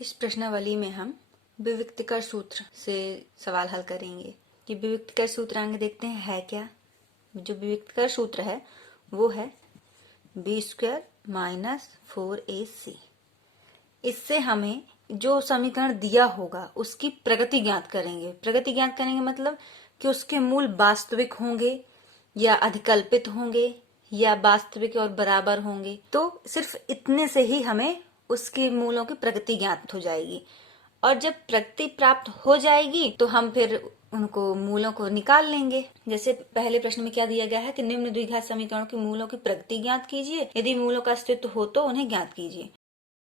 इस प्रश्नावली में हम विविक्तकर सूत्र से सवाल हल करेंगे कि विविक्तकर सूत्रांक देखते हैं है क्या। जो विविक्तकर सूत्र है वो है b² - 4ac। इससे हमें जो समीकरण दिया होगा उसकी प्रगति ज्ञात करेंगे। प्रगति ज्ञात करेंगे मतलब कि उसके मूल वास्तविक होंगे या अधिकल्पित होंगे या वास्तविक और बराबर होंगे। तो सिर्फ इतने से ही हमें उसके मूलों की प्रगति ज्ञात हो जाएगी और जब प्रगति प्राप्त हो जाएगी तो हम फिर उनको मूलों को निकाल लेंगे। जैसे पहले प्रश्न में क्या दिया गया है कि निम्न द्विघात समीकरणों के मूलों की प्रगति ज्ञात कीजिए, यदि मूलों का अस्तित्व हो तो उन्हें ज्ञात कीजिए।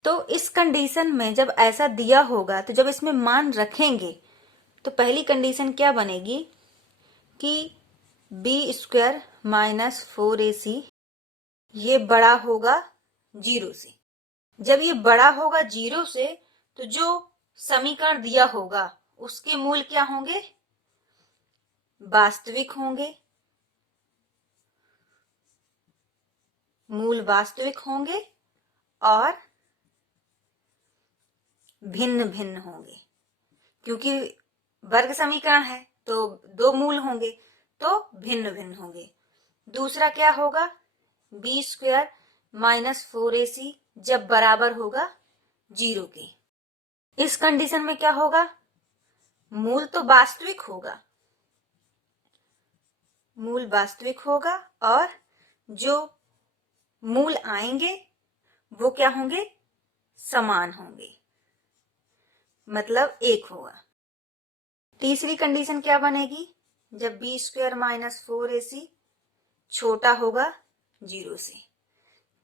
तो इस कंडीशन में जब ऐसा दिया होगा तो जब इसमें मान रखेंगे तो पहली कंडीशन क्या बनेगी कि b² - 4ac ये बड़ा होगा 0 से। जब ये बड़ा होगा 0 से तो जो समीकरण दिया होगा उसके मूल क्या होंगे? वास्तविक होंगे। मूल वास्तविक होंगे और भिन्न भिन्न होंगे, क्योंकि वर्ग समीकरण है तो दो मूल होंगे तो भिन्न भिन्न होंगे। दूसरा क्या होगा? b² - 4ac जब बराबर होगा 0 के। इस कंडीशन में क्या होगा? मूल तो वास्तविक होगा, मूल वास्तविक होगा और जो मूल आएंगे वो क्या होंगे? समान होंगे, मतलब एक होगा। तीसरी कंडीशन क्या बनेगी? जब b² - 4ac छोटा होगा 0 से,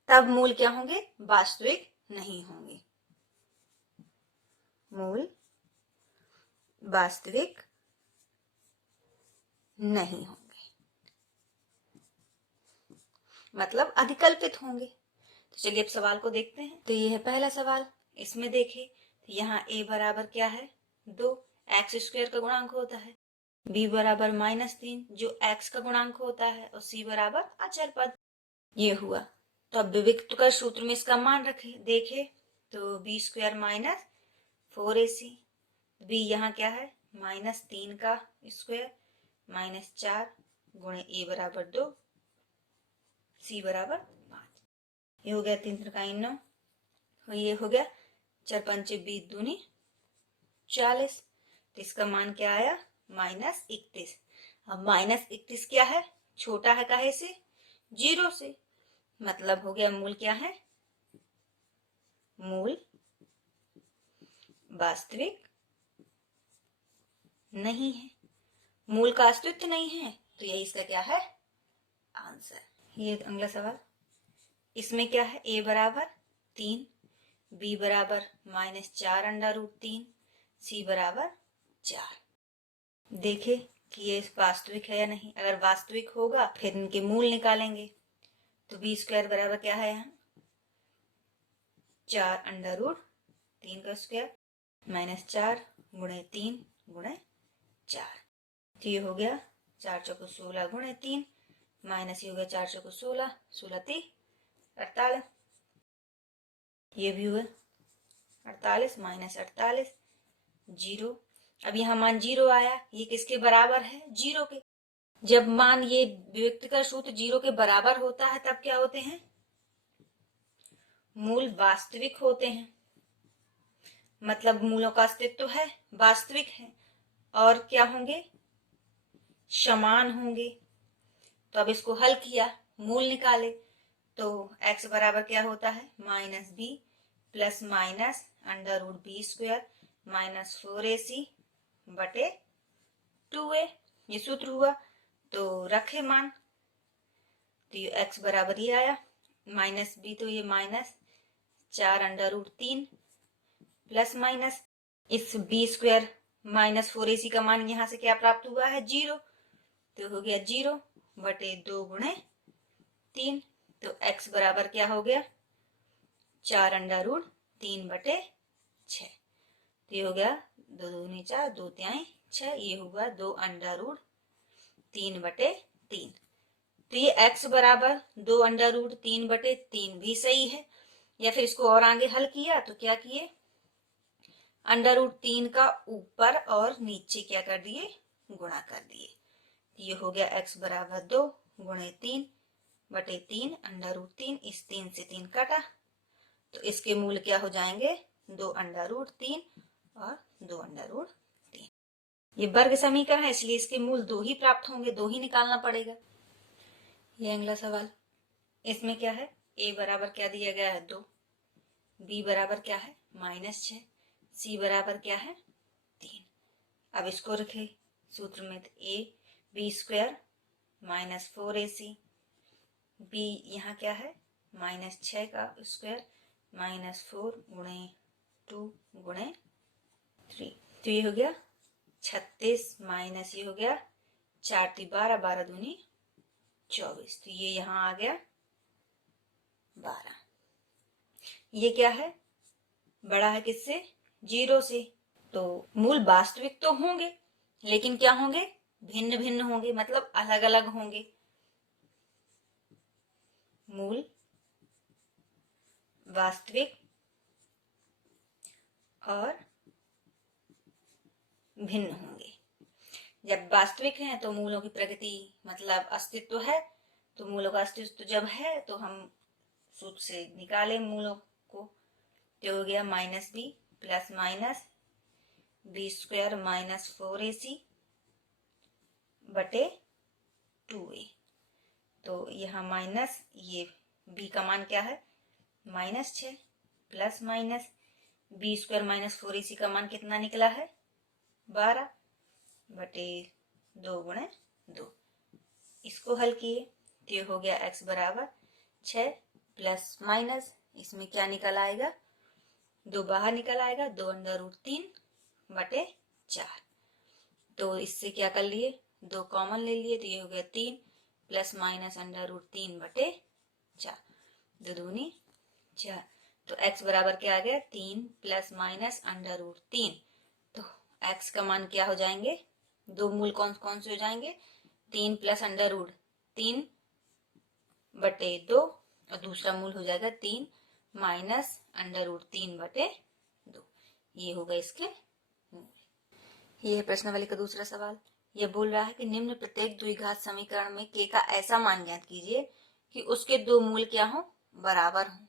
तब मूल क्या होंगे? वास्तविक नहीं होंगे। मूल वास्तविक नहीं होंगे, मतलब अधिकल्पित होंगे। तो चलिए अब सवाल को देखते हैं। तो ये है पहला सवाल। इसमें देखें तो यहाँ a बराबर क्या है? 2, x² का गुणांक होता है। b बराबर -3 जो x का गुणांक होता है और c बराबर अचर पद। ये हुआ। तो अब विविक्तकर सूत्र में इसका मान रखे देखे तो b² - 4ac। b यहाँ क्या है? -3 का स्क्वायर -4 गुणे a बराबर 2 c बराबर 5। ये हो गया 3 त्रिकाई 9। ये हो गया 4 पंचे 20 दूनी 40। तो इसका मान क्या आया? -31। अब -31 क्या है? छोटा है काहे से? 0 से। मतलब हो गया मूल क्या है? मूल वास्तविक नहीं है। मूल का अस्तित्व नहीं है तो यही इसका क्या है? आंसर। ये अगला सवाल। इसमें क्या है? a बराबर 3, b बराबर -4√3, c बराबर 4। देखे कि ये वास्तविक है या नहीं। अगर वास्तविक होगा फिर इनके मूल निकालेंगे। तो b² बराबर क्या है? यहाँ 4√3 का स्क्वायर -4 गुणे 3 गुणे 4। तो ये हो गया 4 चौको 16 गुणे 3 माइनस ये हो गया 4 चौको 16, 16 3 48। ये भी हुआ 48 - 48 0। अब यहाँ मान 0 आया। ये किसके बराबर है? 0 के। जब मान ये विविक्तकर सूत्र 0 के बराबर होता है तब क्या होते हैं? मूल वास्तविक होते हैं, मतलब मूलों का अस्तित्व है, वास्तविक है और क्या होंगे? समान होंगे। तो अब इसको हल किया, मूल निकाले तो x बराबर क्या होता है? -b plus minus √b² - 4ac बटे 2a। ये सूत्र हुआ। तो रखे मान तो ये x बराबर ये आया -b, तो ये -4√3 प्लस माइनस इस b² - 4ac का मान यहाँ से क्या प्राप्त हुआ है? 0। तो हो गया 0 बटे 2 गुणे 3। तो x बराबर क्या हो गया? 4√3 बटे 6। तो ये हो गया 2 दूनी 4, 2 तिहाई 6। ये हुआ 2√3 बटे 3। तो ये x बराबर 2√3 बटे 3 भी सही है। या फिर इसको और आगे हल किया तो क्या किए? √3 का ऊपर और नीचे क्या कर दिए, गुणा कर दिए। ये हो गया x बराबर 2 गुणे 3 बटे 3 √3, इस 3 से 3 कटा तो इसके मूल क्या हो जाएंगे, 2 √3 और 2 √3। ये वर्ग समीकरण है इसलिए इसके मूल 2 ही प्राप्त होंगे, 2 ही निकालना पड़ेगा। ये अगला सवाल, इसमें क्या है, a बराबर क्या दिया गया है 2, b बराबर क्या है -6, c बराबर क्या है 3। अब इसको रखे सूत्र में, तो a b² -4ac, b यहाँ क्या है -6 का स्क्वायर -4 गुणे 2 गुणे 3, तो ये हो गया 36 माइनस ये हो गया 4 × 12, 12 दूनी 24, तो ये यहाँ आ गया 12। ये क्या है, बड़ा है किससे, 0 से। तो मूल वास्तविक तो होंगे लेकिन क्या होंगे, भिन्न भिन्न होंगे, मतलब अलग अलग होंगे। मूल वास्तविक और भिन्न होंगे। जब वास्तविक हैं तो मूलों की प्रगति मतलब अस्तित्व है, तो मूलों का अस्तित्व जब है तो हम सूत्र से निकालें मूलों को, तो हो गया -b plus minus b² -4ac बटे 2a। तो यहाँ माइनस ये b का मान क्या है -6 प्लस माइनस b² -4ac का मान कितना निकला है 12 बटे 2 गुणे 2। इसको हल किए तो ये हो गया x बराबर 6 प्लस माइनस इसमें क्या निकल आएगा, 2 बाहर निकल आएगा, 2 √3 बटे 4। तो इससे क्या कर लिए, 2 कॉमन ले लिए तो ये हो गया 3 प्लस माइनस √3 बटे 4, 2 दूनी 4। तो x बराबर क्या आ गया 3 प्लस माइनस √3। तो x का मान क्या हो जाएंगे, दो मूल कौन कौन से हो जाएंगे, 3 प्लस √3 बटे 2 और दूसरा मूल हो जाएगा 3 माइनस √3 बटे 2। ये होगा इसके मूल। ये है प्रश्नावली का दूसरा सवाल। यह बोल रहा है कि निम्न प्रत्येक द्विघात समीकरण में k का ऐसा मान ज्ञात कीजिए कि उसके दो मूल क्या हो, बराबर हो।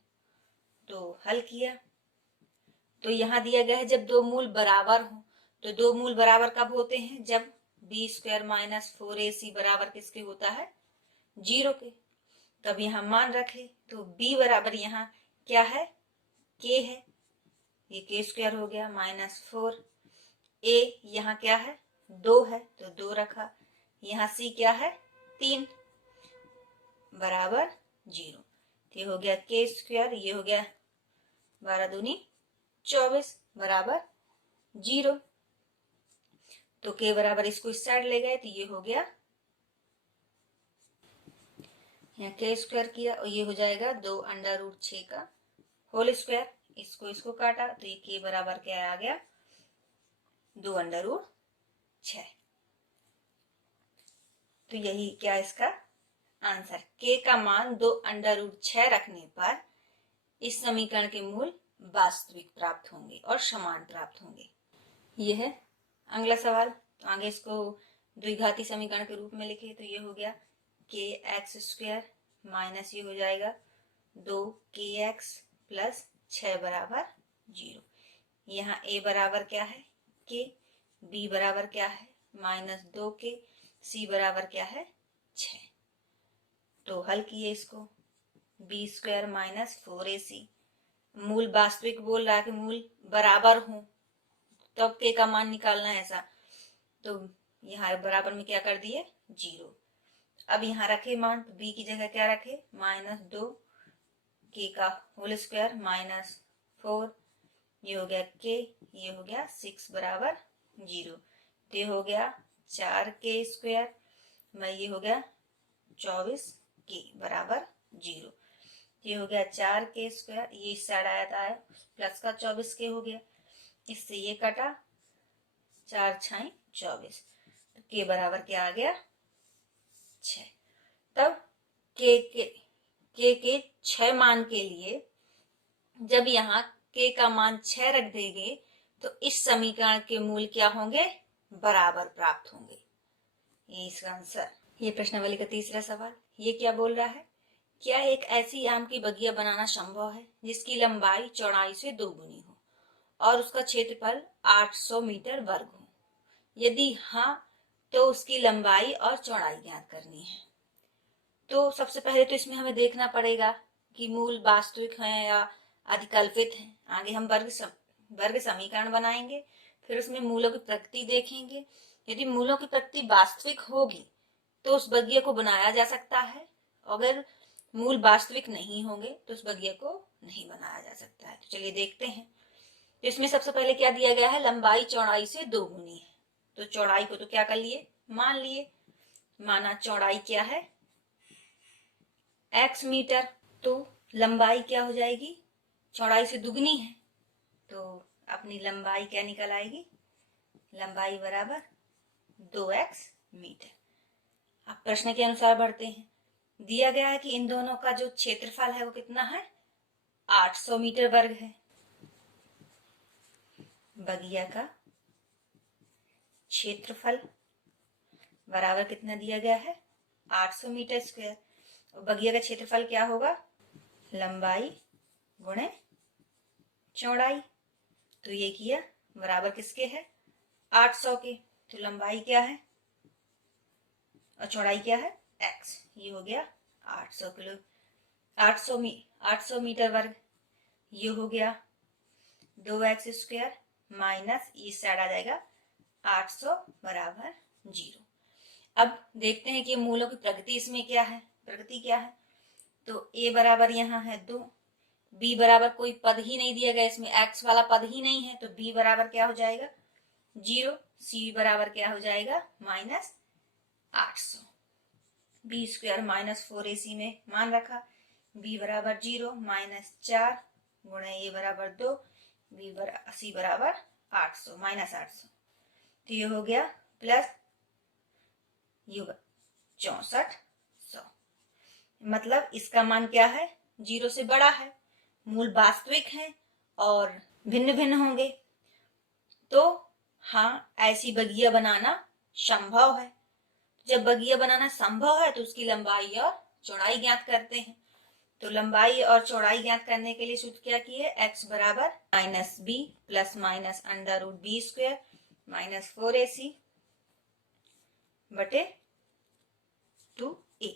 तो हल किया तो यहाँ दिया गया है जब दो मूल बराबर हो, तो दो मूल बराबर कब होते हैं, जब b² -4ac बराबर किसके होता है, 0 के। तब यहाँ मान रखे तो b बराबर यहाँ क्या है, k है, ये k² हो गया -4, a यहाँ क्या है 2 है तो 2 रखा, यहाँ c क्या है 3 बराबर 0, ये हो गया k², ये हो गया 12 दूनी 24 बराबर 0। तो k बराबर इसको इस साइड ले गए तो ये हो गया, यहाँ k² किया और ये हो जाएगा 2 √6 का होल स्क्वायर, इसको काटा तो ये k बराबर क्या आ गया 2 √6। तो यही क्या इसका आंसर, k का मान 2 √6 रखने पर इस समीकरण के मूल वास्तविक प्राप्त होंगे और समान प्राप्त होंगे। यह है अगला सवाल। तो आगे इसको द्विघाती समीकरण के रूप में लिखे तो ये हो गया kx² माइनस ये हो जाएगा 2kx प्लस 6 बराबर 0। यहाँ a बराबर क्या है k, b बराबर क्या है -2k, c बराबर क्या है 6। तो हल किए इसको, b² -4ac, मूल वास्तविक बोल रहा है कि मूल बराबर हो तब k का मान निकालना है ऐसा, तो यहाँ बराबर में क्या कर दिए 0। अब यहाँ रखे मान तो b की जगह क्या रखे -2k का होल स्क्वायर -4, ये हो गया k, ये हो गया 6 बराबर 0, तो ये हो गया 4k² में ये हो गया 24k बराबर 0, ये हो गया 4k², ये इस साइड आया था प्लस का 24k हो गया, इससे ये कटा 4 × 24, तो k बराबर क्या आ गया 6। तब k के 6 मान के लिए जब यहाँ k का मान 6 रख देंगे तो इस समीकरण के मूल क्या होंगे, बराबर प्राप्त होंगे। ये इसका आंसर। ये प्रश्नावली का तीसरा सवाल, ये क्या बोल रहा है, क्या एक ऐसी आम की बगिया बनाना संभव है जिसकी लंबाई चौड़ाई से दोगुनी हो और उसका क्षेत्रफल 800 मीटर वर्ग हो? यदि हाँ, तो उसकी लंबाई और चौड़ाई ज्ञात करनी है। तो सबसे पहले तो इसमें हमें देखना पड़ेगा कि मूल वास्तविक हैं या अधिकल्पित हैं। आगे हम वर्ग समीकरण बनाएंगे, फिर उसमें मूलों की प्रकृति देखेंगे। यदि मूलों की प्रकृति वास्तविक होगी तो उस बगिया को बनाया जा सकता है, अगर मूल वास्तविक नहीं होंगे तो उस बगिया को नहीं बनाया जा सकता है। तो चलिए देखते हैं। तो इसमें सबसे पहले क्या दिया गया है, लंबाई चौड़ाई से दोगुनी है। तो चौड़ाई को तो क्या कर लिए, मान लिए। माना चौड़ाई क्या है, x मीटर, तो लंबाई क्या हो जाएगी, चौड़ाई से दुगनी है, तो अपनी लंबाई क्या निकल आएगी, लंबाई बराबर 2x मीटर। अब प्रश्न के अनुसार बढ़ते हैं। दिया गया है कि इन दोनों का जो क्षेत्रफल है वो कितना है, 800 मीटर वर्ग है। बगिया का क्षेत्रफल बराबर कितना दिया गया है, 800 मीटर स्क्वायर। और बगिया का क्षेत्रफल क्या होगा, लंबाई गुणे चौड़ाई। तो ये किया बराबर किसके है, 800 के। तो लंबाई क्या है और चौड़ाई क्या है, x। ये हो गया 800 किलो 800 मीटर वर्ग। ये हो गया 2x स्क्वायर माइनस इस साइड आ जाएगा 800 बराबर 0। अब देखते हैं कि मूलों की प्रगति इसमें क्या है, प्रगति क्या है। तो a बराबर यहाँ है 2, b बराबर कोई पद ही नहीं दिया गया, इसमें x वाला पद ही नहीं है, तो b बराबर क्या हो जाएगा 0, c बराबर क्या हो जाएगा minus 800। B square minus 4ac में मान रखा, b बराबर 0 माइनस 4 गुणे a बराबर 2, c बराबर 800 माइनस 800। तो ये हो गया प्लस ये 6400। मतलब इसका मान क्या है, 0 से बड़ा है, मूल वास्तविक है और भिन्न भिन्न होंगे। तो हाँ, ऐसी बगिया बनाना संभव है। जब बगिया बनाना संभव है तो उसकी लंबाई और चौड़ाई ज्ञात करते हैं। तो लंबाई और चौड़ाई ज्ञात करने के लिए सूत्र क्या किए, x बराबर minus b plus minus under root b square minus 4ac बटे 2a।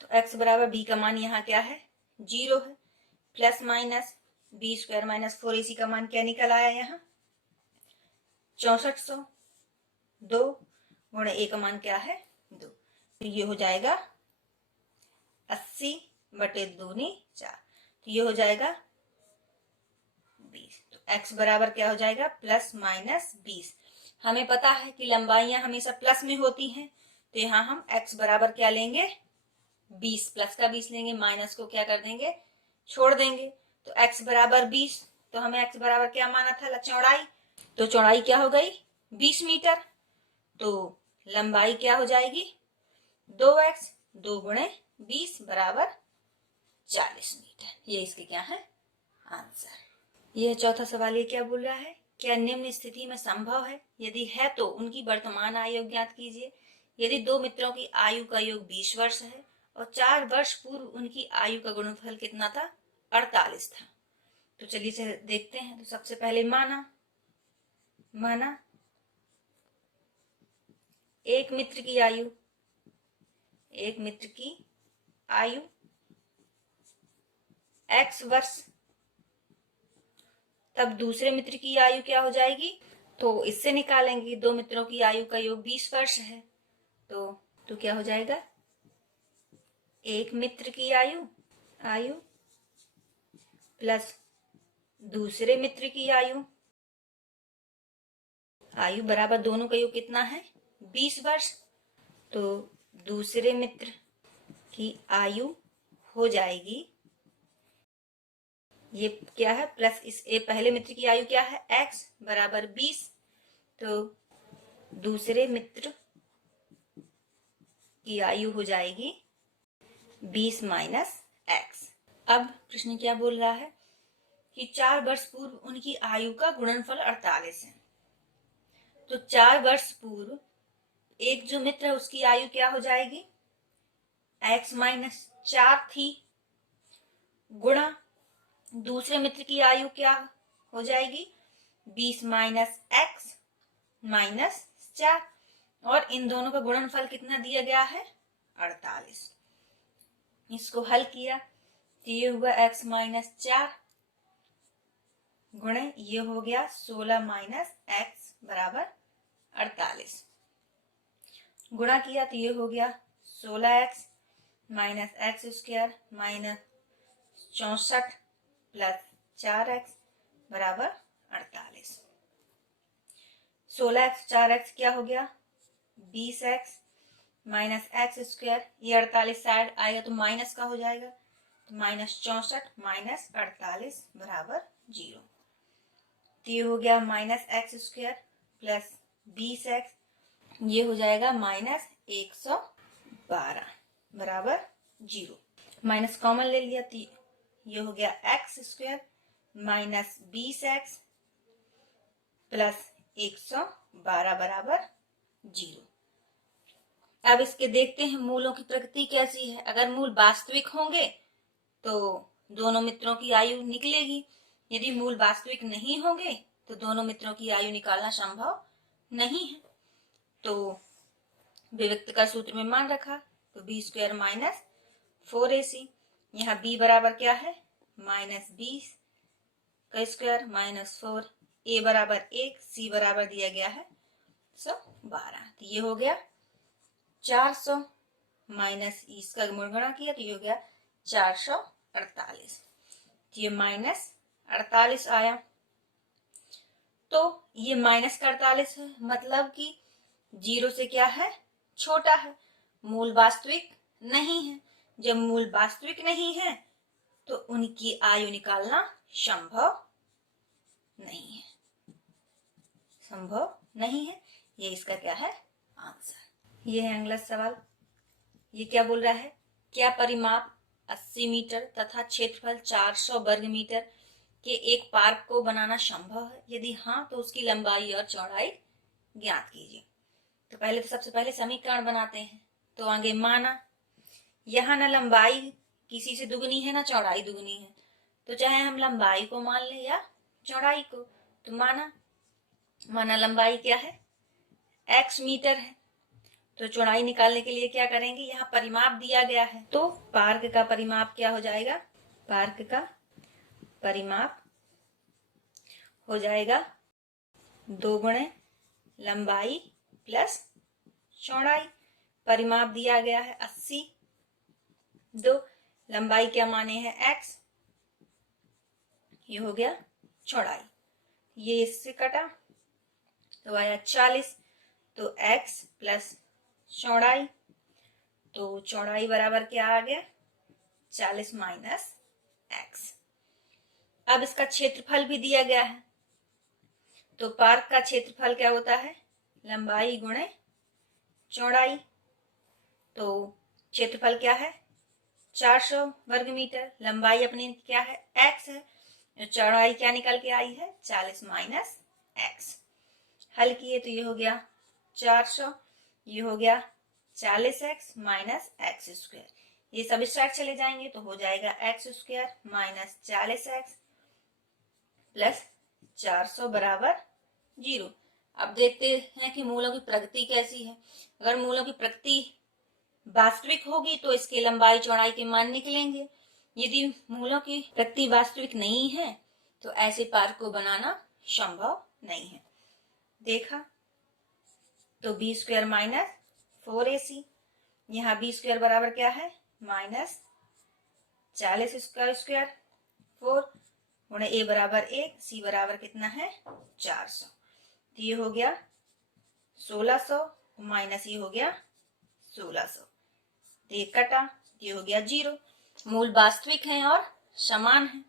तो x बराबर b का मान यहाँ क्या है, 0 है, plus minus b square minus 4ac का मान क्या निकल आया यहाँ 6400, 2 गुणे a का मान क्या है 2। तो ये हो जाएगा 80 बटे 2 नी 4। तो ये हो जाएगा 20। तो x बराबर क्या हो जाएगा प्लस माइनस 20। हमें पता है कि लंबाइयां हमेशा प्लस में होती हैं, तो यहाँ हम x बराबर क्या लेंगे 20, प्लस का 20 लेंगे, माइनस को क्या कर देंगे छोड़ देंगे। तो x बराबर 20, तो हमें x बराबर क्या माना था, चौड़ाई। तो चौड़ाई क्या हो गई 20 मीटर, तो लंबाई क्या हो जाएगी 2x, 2 गुणे 20 बराबर 40 मीटर। ये इसके क्या है आंसर। यह चौथा सवाल ये क्या बोल रहा है, क्या निम्न स्थिति में संभव है, यदि है तो उनकी वर्तमान आयु ज्ञात कीजिए। यदि दो मित्रों की आयु का योग 20 वर्ष है और 4 वर्ष पूर्व उनकी आयु का गुणनफल कितना था, 48 था। तो चलिए देखते हैं। तो सबसे पहले माना एक मित्र की आयु x वर्ष, तब दूसरे मित्र की आयु क्या हो जाएगी, तो इससे निकालेंगे, दो मित्रों की आयु का योग 20 वर्ष है, तो क्या हो जाएगा, एक मित्र की आयु प्लस दूसरे मित्र की आयु बराबर दोनों का योग कितना है 20 वर्ष। तो दूसरे मित्र की आयु हो जाएगी, ये क्या है प्लस इस पहले मित्र की आयु क्या है x बराबर 20। तो दूसरे मित्र की आयु हो जाएगी 20 माइनस x। अब प्रश्न क्या बोल रहा है कि 4 वर्ष पूर्व उनकी आयु का गुणनफल 48 है। तो 4 वर्ष पूर्व एक जो मित्र है उसकी आयु क्या हो जाएगी, x माइनस 4 थी, गुणा दूसरे मित्र की आयु क्या हो जाएगी, 20 माइनस x माइनस 4, और इन दोनों का गुणनफल कितना दिया गया है, 48। इसको हल किया तो ये हुआ x माइनस 4 गुणे ये हो गया 16 माइनस x बराबर 48। गुणा किया तो ये हो गया 16x minus x square minus 64 plus 4x बराबर 48। 16x 4x क्या हो गया, 20x माइनस एक्स स्क्वायर, ये 48 साइड आएगा तो माइनस का हो जाएगा, तो माइनस 64 माइनस 48 बराबर 0। तो ये हो गया minus x square plus 20x, ये हो जाएगा माइनस 112 बराबर 0। माइनस कॉमन ले लिया तो ये हो गया x square minus 20x plus 112 बराबर 0। अब इसके देखते हैं मूलों की प्रकृति कैसी है। अगर मूल वास्तविक होंगे तो दोनों मित्रों की आयु निकलेगी, यदि मूल वास्तविक नहीं होंगे तो दोनों मित्रों की आयु निकालना संभव नहीं है। तो विविक्त का सूत्र में मान रखा तो बी स्क्वायर माइनस 4ac, यहाँ b बराबर क्या है, माइनस 20 का स्क्वायर माइनस 4, a बराबर 1, c बराबर दिया गया है 112। तो ये हो गया 400 माइनस इसका गुणा किया तो ये हो गया 448, तो ये माइनस 48 आया। तो ये माइनस का 48 है, मतलब कि 0 से क्या है, छोटा है, मूल वास्तविक नहीं है। जब मूल वास्तविक नहीं है तो उनकी आयु निकालना संभव नहीं है, संभव नहीं है। ये इसका क्या है, आंसर। ये है अगला सवाल। ये क्या बोल रहा है, क्या परिमाप 80 मीटर तथा क्षेत्रफल 400 वर्ग मीटर के एक पार्क को बनाना संभव है, यदि हाँ तो उसकी लंबाई और चौड़ाई ज्ञात कीजिए। तो पहले तो सबसे पहले समीकरण बनाते हैं। तो आगे माना, यहाँ ना लंबाई किसी से दुगनी है ना चौड़ाई दुगनी है, तो चाहे हम लंबाई को मान ले या चौड़ाई को। तो माना लंबाई क्या है, x मीटर है, तो चौड़ाई निकालने के लिए क्या करेंगे, यहाँ परिमाप दिया गया है तो पार्क का परिमाप क्या हो जाएगा, पार्क का परिमाप हो जाएगा 2 गुणे लंबाई प्लस चौड़ाई। परिमाप दिया गया है 80, 2 लंबाई क्या माने हैं x, ये हो गया चौड़ाई, ये इससे कटा तो आया 40, तो x प्लस चौड़ाई, तो चौड़ाई बराबर क्या आ गया, 40 माइनस x। अब इसका क्षेत्रफल भी दिया गया है, तो पार्क का क्षेत्रफल क्या होता है, लंबाई गुणे चौड़ाई। तो क्षेत्रफल क्या है, 400 वर्ग मीटर, लंबाई अपनी क्या है, x है, चौड़ाई क्या निकल के आई है, 40 माइनस x। हल किए तो ये हो गया 400, ये हो गया 40x माइनस एक्स स्क्वायर, ये सब इस साइड चले जाएंगे तो हो जाएगा x square minus 40x plus 400 बराबर 0। अब देखते हैं कि मूलों की प्रकृति कैसी है। अगर मूलों की प्रकृति वास्तविक होगी तो इसके लंबाई चौड़ाई के मान निकलेंगे, यदि मूलों की प्रकृति वास्तविक नहीं है तो ऐसे पार्क को बनाना संभव नहीं है। देखा तो बी स्क्वायर माइनस 4ac, यहाँ बी स्क्वायर बराबर क्या है, माइनस 40 का स्क्वायर 4 गुणे ए बराबर 1, सी बराबर कितना है 400, तो ये हो गया 1600 माइनस ये हो गया 1600, तो ये कटा, ये हो गया 0। मूल वास्तविक हैं और समान हैं।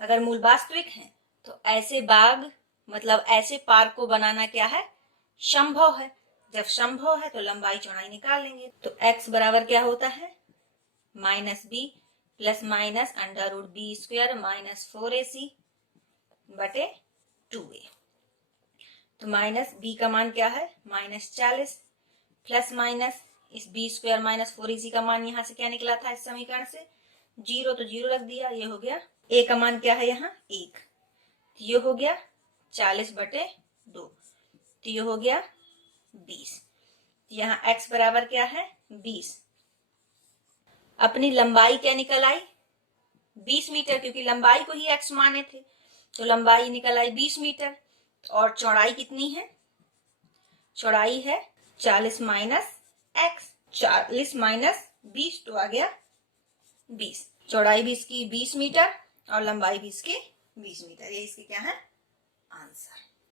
अगर मूल वास्तविक हैं तो ऐसे बाग मतलब ऐसे पार्क को बनाना क्या है, संभव है। जब संभव है तो लंबाई चौड़ाई निकाल लेंगे। तो x बराबर क्या होता है, minus b plus minus under root b square minus 4ac बटे 2a। तो माइनस बी का मान क्या है -40, प्लस माइनस इस बी स्क्वायर माइनस 4ac का मान यहाँ से क्या निकला था इस समीकरण से 0, तो 0 रख दिया। ये हो गया a का मान क्या है यहाँ 1, तो ये हो गया 40 बटे 2, तो ये हो गया 20। यहाँ x बराबर क्या है 20। अपनी लंबाई क्या निकल आई 20 मीटर, क्योंकि लंबाई को ही x माने थे, तो लंबाई निकल आई 20 मीटर। और चौड़ाई कितनी है, चौड़ाई है 40 माइनस x, 40 माइनस 20 तो आ गया 20। चौड़ाई भी इसकी 20 मीटर और लंबाई भी इसकी 20 मीटर। ये इसकी क्या है आंसर।